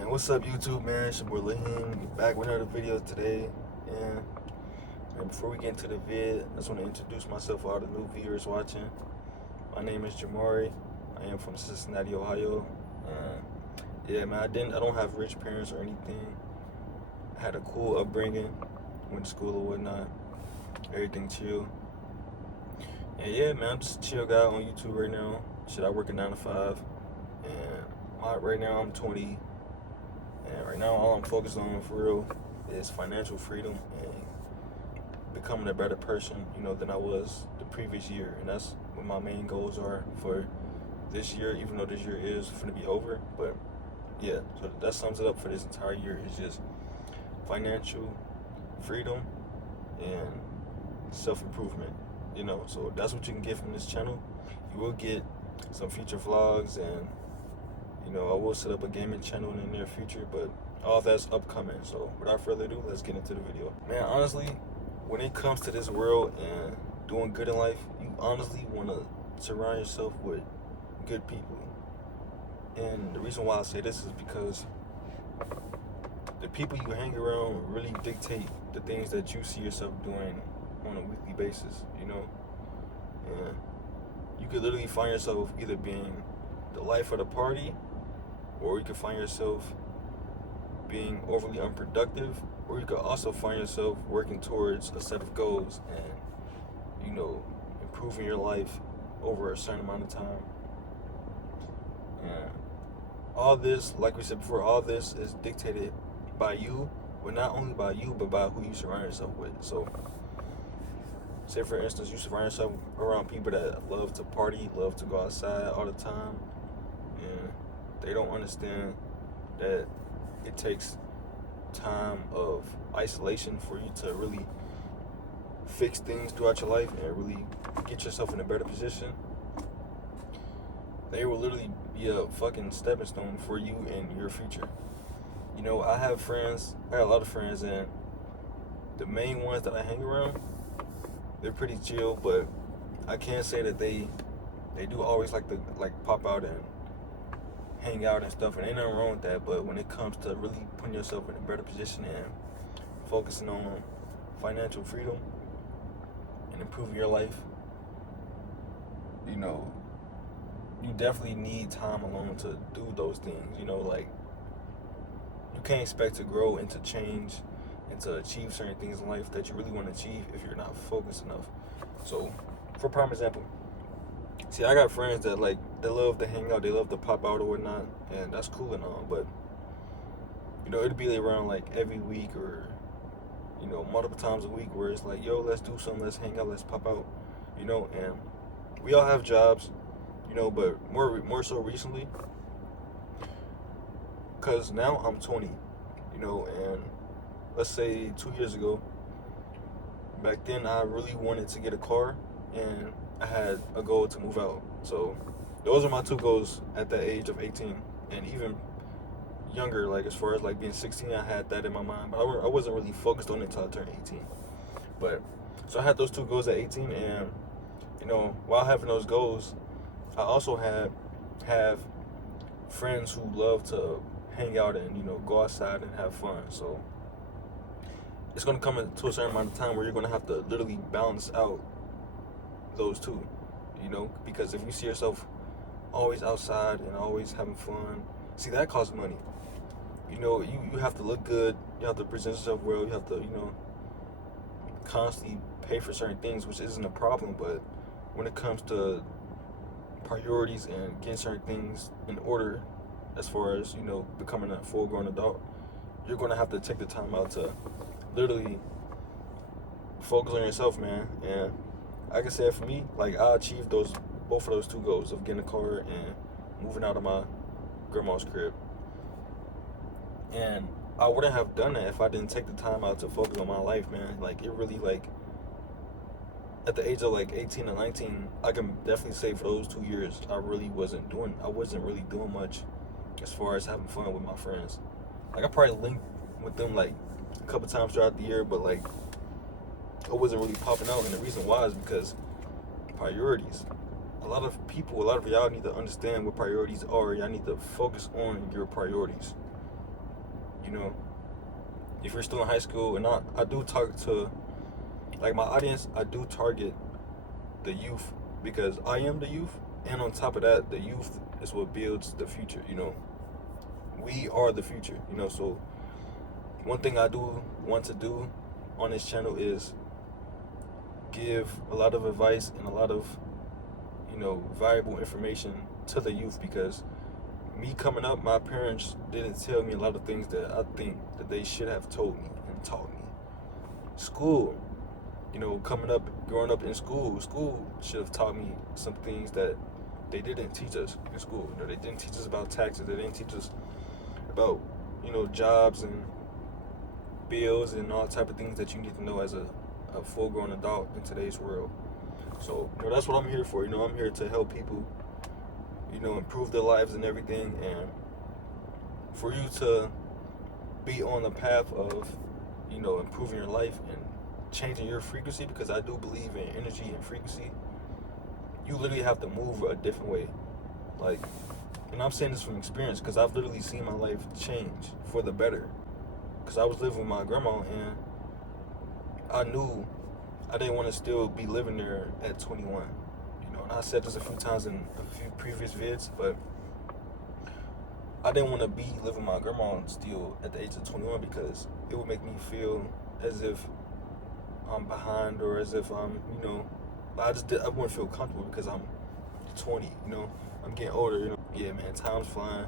Man, what's up YouTube, man? It's your boy Lahim, back with another video today. And before we get into the vid, I just want to introduce myself for all the new viewers watching. My name is Jamari. I am from Cincinnati, Ohio. Yeah, man, I don't have rich parents or anything. I had a cool upbringing, went to school or whatnot. Everything chill. And yeah, man, I'm just a chill guy on YouTube right now. Shit, I work a 9 to 5. And right now I'm 20. And right now, all I'm focused on for real is financial freedom and becoming a better person, than I was the previous year. And that's what my main goals are for this year, even though this year is going to be over. But yeah, so that sums it up for this entire year. It's just financial freedom and self-improvement, So that's what you can get from this channel. You will get some future vlogs and I will set up a gaming channel in the near future, but all that's upcoming. So without further ado, let's get into the video. Man, honestly, when it comes to this world and doing good in life, you honestly want to surround yourself with good people. And the reason why I say this is because the people you hang around really dictate the things that you see yourself doing on a weekly basis, And you could literally find yourself either being the life of the party, or you could find yourself being overly unproductive, or you could also find yourself working towards a set of goals and, improving your life over a certain amount of time. And all this, like we said before, all this is dictated by you, but not only by you, but by who you surround yourself with. So, say for instance, you surround yourself around people that love to party, love to go outside all the time, and they don't understand that it takes time of isolation for you to really fix things throughout your life and really get yourself in a better position. They will literally be a fucking stepping stone for you in your future. I got a lot of friends, and the main ones that I hang around, they're pretty chill, but I can't say that they do always like to pop out and hang out and stuff, and ain't nothing wrong with that. But when it comes to really putting yourself in a better position and focusing on financial freedom and improving your life, you definitely need time alone to do those things. You can't expect to grow and to change and to achieve certain things in life that you really want to achieve if you're not focused enough. So, for prime example, see, I got friends that they love to hang out, they love to pop out or whatnot, and that's cool and all, but it'd be around every week or multiple times a week where it's yo, let's do something, let's hang out, let's pop out, and we all have jobs, but more so recently, because now I'm 20, and let's say 2 years ago, back then I really wanted to get a car, and I had a goal to move out. So those are my two goals at the age of 18, and even younger, as far as being 16, I had that in my mind, but I wasn't really focused on it until I turned 18. But so I had those two goals at 18, and while having those goals, I also have friends who love to hang out and go outside and have fun. So it's gonna come to a certain amount of time where you're gonna have to literally balance out those two, because if you see yourself always outside and always having fun, see, that costs money. You have to look good, you have to present yourself well, you have to constantly pay for certain things, which isn't a problem. But when it comes to priorities and getting certain things in order, as far as becoming a full-grown adult, you're gonna have to take the time out to literally focus on yourself, man. And like I said, for me, I achieved both of those two goals of getting a car and moving out of my grandma's crib. And I wouldn't have done that if I didn't take the time out to focus on my life, man. It really, at the age of 18 and 19, I can definitely say for those 2 years, I wasn't really doing much as far as having fun with my friends. I probably linked with them a couple times throughout the year, but I wasn't really popping out. And the reason why is because priorities. A lot of y'all need to understand what priorities are. Y'all need to focus on your priorities. You know, if you're still in high school, and I do talk to, like, my audience, I do target the youth because I am the youth, and on top of that, the youth is what builds the future. You know, we are the future. You know, so one thing I do want to do on this channel is give a lot of advice and a lot of, you know, valuable information to the youth, because me coming up, my parents didn't tell me a lot of things that I think that they should have told me and taught me. School, you know, growing up in school should have taught me some things that they didn't teach us in school. You know, they didn't teach us about taxes. They didn't teach us about, you know, jobs and bills and all type of things that you need to know as a full-grown adult in today's world. So, you know, that's what I'm here for. You know, I'm here to help people, you know, improve their lives and everything, and for you to be on the path of, you know, improving your life and changing your frequency, because I do believe in energy and frequency. You literally have to move a different way. Like, and I'm saying this from experience, because I've literally seen my life change for the better. Because I was living with my grandma, and I knew I didn't want to still be living there at 21. You know, and I said this a few times in a few previous vids, but I didn't want to be living with my grandma still at the age of 21, because it would make me feel as if I'm behind, or as if I'm, you know, I wouldn't feel comfortable because I'm 20, you know, I'm getting older, you know. Yeah, man, time's flying.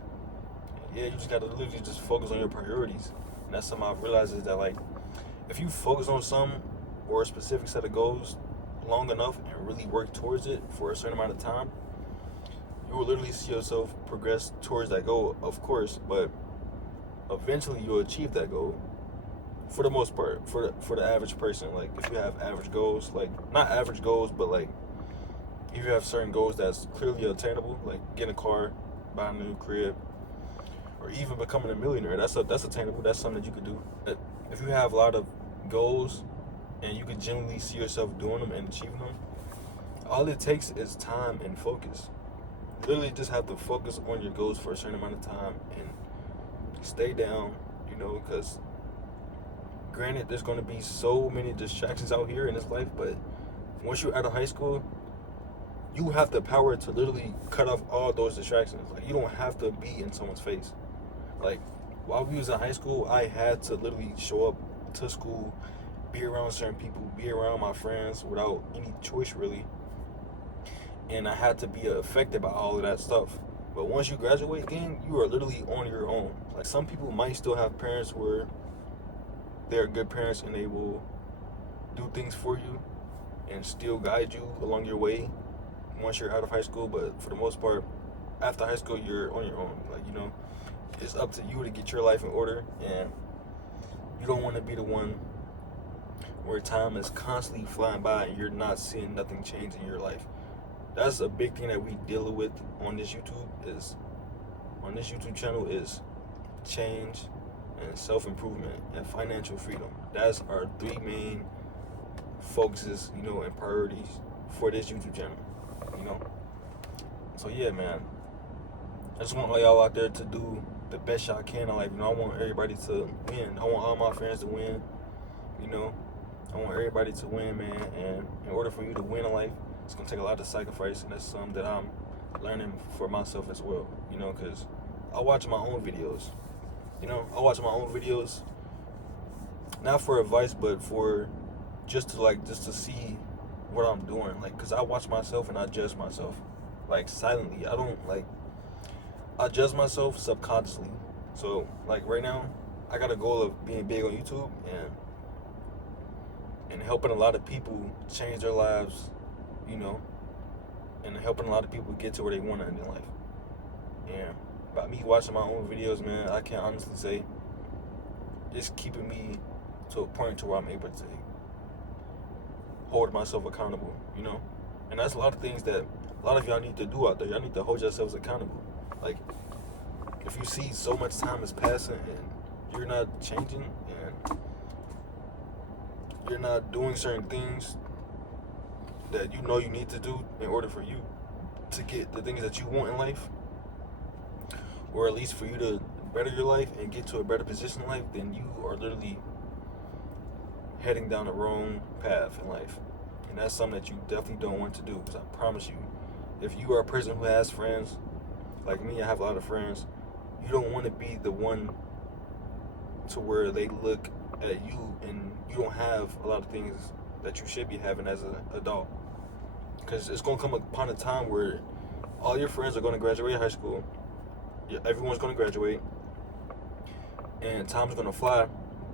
Yeah, you just gotta literally just focus on your priorities. And that's something I've realized, is that, like, if you focus on something or a specific set of goals long enough and really work towards it for a certain amount of time, you will literally see yourself progress towards that goal, of course, but eventually you'll achieve that goal. For the most part, for the average person, like, if you have average goals, like, not average goals, but like, if you have certain goals that's clearly attainable, like getting a car, buying a new crib, or even becoming a millionaire, that's attainable. That's something that you could do. If you have a lot of goals and you can genuinely see yourself doing them and achieving them, all it takes is time and focus. You literally just have to focus on your goals for a certain amount of time and stay down, you know, because granted, there's going to be so many distractions out here in this life, but once you're out of high school, you have the power to literally cut off all those distractions. Like, you don't have to be in someone's face. Like, while we was in high school, I had to literally show up to school, be around certain people, be around my friends without any choice, really. And I had to be affected by all of that stuff. But once you graduate, then you are literally on your own. Like, some people might still have parents where they're good parents and they will do things for you and still guide you along your way once you're out of high school. But for the most part, after high school, you're on your own. Like, you know, it's up to you to get your life in order, and you don't want to be the one where time is constantly flying by and you're not seeing nothing change in your life. That's a big thing that we deal with on this YouTube channel is change and self-improvement and financial freedom. That's our three main focuses, you know, and priorities for this YouTube channel, you know. So yeah, man, I just want all y'all out there to do the best y'all can in life. You know, I want everybody to win. I want all my friends to win, you know. I want everybody to win, man. And in order for you to win in life, it's gonna take a lot of sacrifice, and that's something that I'm learning for myself as well, you know, because I watch my own videos. You know, I watch my own videos, not for advice, but for just to see what I'm doing. Like, cause I watch myself and I judge myself, like, silently. I judge myself subconsciously. So, like, right now, I got a goal of being big on YouTube and helping a lot of people change their lives, you know, and helping a lot of people get to where they want to in their life. And by me watching my own videos, man, I can honestly say it's keeping me to a point to where I'm able to hold myself accountable, you know? And that's a lot of things that a lot of y'all need to do out there. Y'all need to hold yourselves accountable. Like, if you see so much time is passing and you're not changing and you're not doing certain things that you know you need to do in order for you to get the things that you want in life, or at least for you to better your life and get to a better position in life, then you are literally heading down the wrong path in life. And that's something that you definitely don't want to do, because I promise you, if you are a person who has friends, like me, I have a lot of friends, you don't want to be the one to where they look at you and you don't have a lot of things that you should be having as an adult. Because it's going to come upon a time where all your friends are going to graduate high school, everyone's going to graduate, and time's going to fly,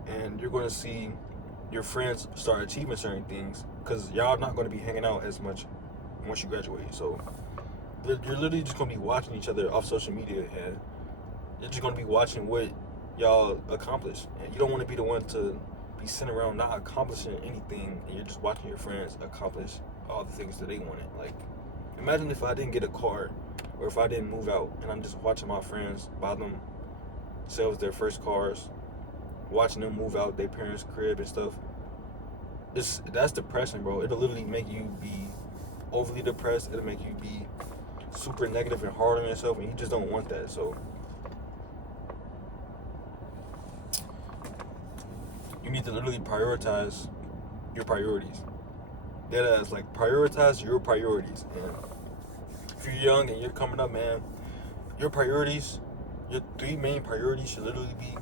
and you're going to see your friends start achieving certain things, because y'all not going to be hanging out as much once you graduate. So you're literally just going to be watching each other off social media, and you're just going to be watching what y'all accomplish. And you don't want to be the one to be sitting around not accomplishing anything, and you're just watching your friends accomplish all the things that they wanted. Like, imagine if I didn't get a car, or if I didn't move out, and I'm just watching my friends buy themselves their first cars, watching them move out their parents' crib and stuff. That's depression, bro. It'll literally make you be overly depressed. It'll make you be super negative and hard on yourself, and you just don't want that. So you need to literally prioritize your priorities. Deadass, like, prioritize your priorities. And if you're young and you're coming up, man, your priorities, your 3 main priorities should literally be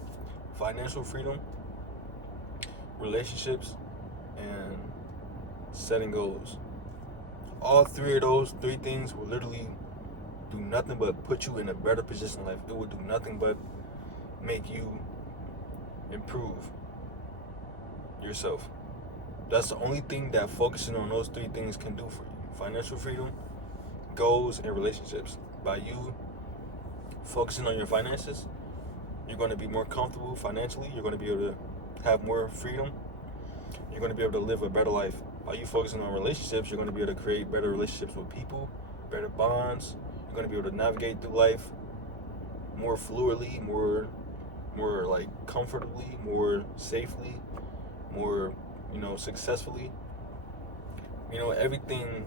financial freedom, relationships, and setting goals. All 3 of those 3 things will literally do nothing but put you in a better position in life. It will do nothing but make you improve yourself. That's the only thing that focusing on those 3 things can do for you: financial freedom, goals, and relationships. By you focusing on your finances, you're going to be more comfortable financially. You're going to be able to have more freedom. You're going to be able to live a better life. By you focusing on relationships, you're going to be able to create better relationships with people, better bonds. You're going to be able to navigate through life more fluidly, more like comfortably, more safely, more, successfully. Everything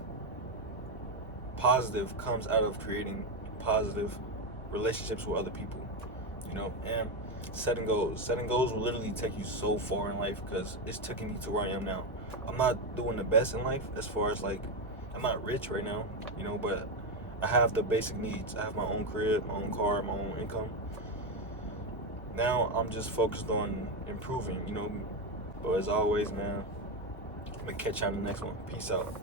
positive comes out of creating positive relationships with other people, and setting goals. Setting goals will literally take you so far in life, because it's taking me to where I am now. I'm not doing the best in life as far as, like, I'm not rich right now, but I have the basic needs. I have my own crib, my own car, my own income. Now I'm just focused on improving, But as always, man, I'm gonna catch you on the next one. Peace out.